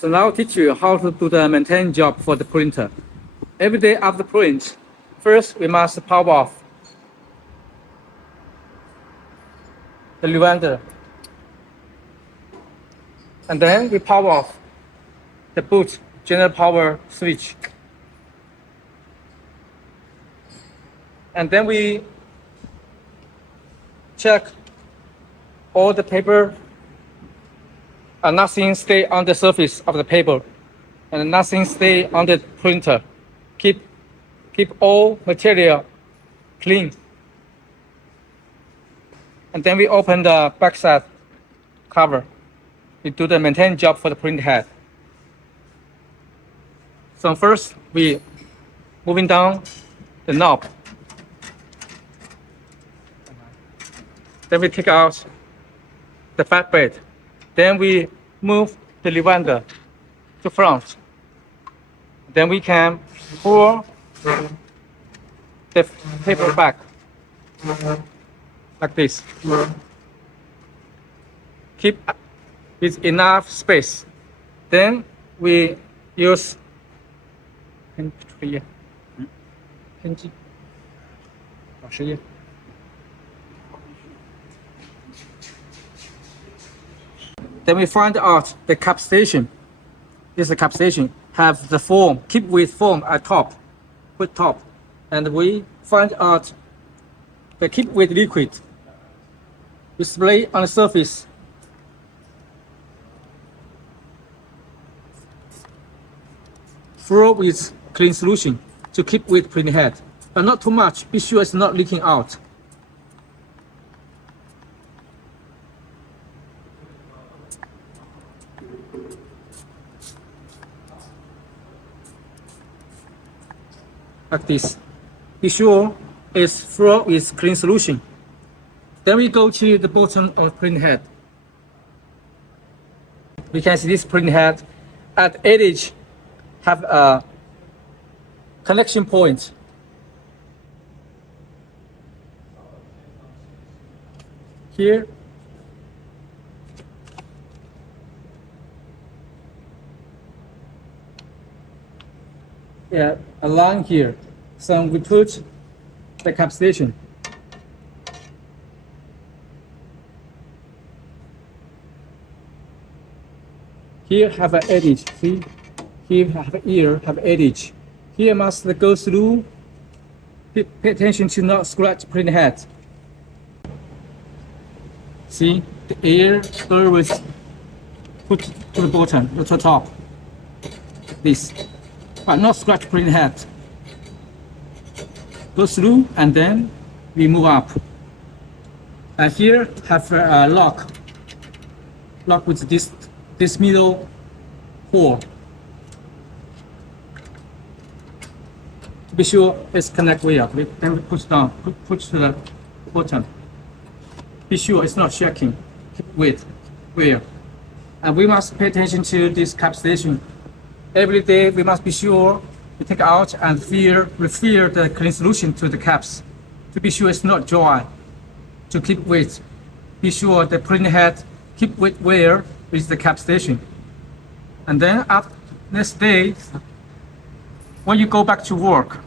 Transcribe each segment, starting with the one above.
So now I'll teach you how to do the maintain job for the printer. Every day after print, first we must power off the lavender. And then we power off the boot general power switch. And then we check all the paper and nothing stay on the surface of the paper and nothing stay on the printer. Keep all material clean. And then we open the backside cover. We do the maintain job for the print head. So first we moving down the knob. Then we take out the fat bed. Then we move the lavender to front. Then we can pull the paper back like this. Keep with enough space. Then we use then we find out the cap station. This is the cap station. Have the foam, keep with foam at top, put top. And we find out the keep with liquid. We spray on the surface. Flow with clean solution to keep with print head, but not too much. Be sure it's not leaking out. Like this. Be sure it's flow with clean solution. Then we go to the bottom of print head. We can see this print head at edge have a connection point. Here. Yeah, a line here. So we put the cap station. Here have an edge, see? Here have an ear, have edge. Here must go through. Pay attention to not scratch print head. See, the air always put to the bottom, to the top. This, but not scratch print head. Go through and then we move up. And here have a lock with this middle hole. To be sure it's connect way up. Then we push down, push to the bottom. Be sure it's not shaking. Keep with where. And we must pay attention to this cap station. Every day we must be sure we take out and refill the clean solution to the caps. To be sure it's not dry. To keep wet. Be sure the print head keep wet where is the cap station. And then after next day, when you go back to work,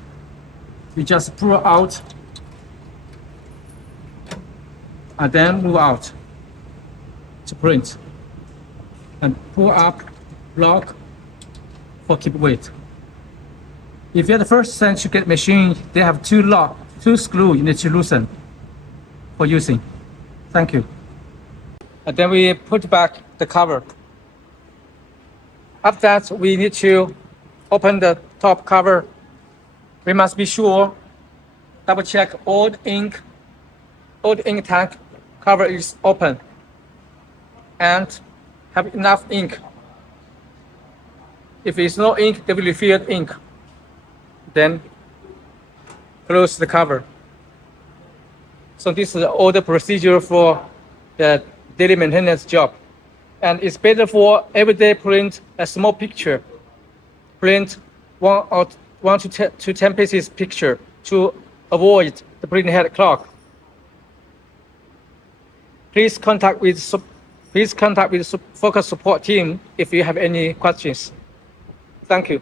you just pull out and then move out to print. And pull up, lock for keep weight. If you're the first centrifugal machine, they have two screws you need to loosen for using. Thank you. And then we put back the cover. After that, we need to open the top cover. We must be sure, double check all the ink tank cover is open and have enough ink. If it's no ink, they will refill ink. Then close the cover. So this is all the procedure for the daily maintenance job. And it's better for everyday print a small picture. Print 1 to 10 pieces picture to avoid the print head clog. Please contact with Please contact with the focus support team if you have any questions. Thank you.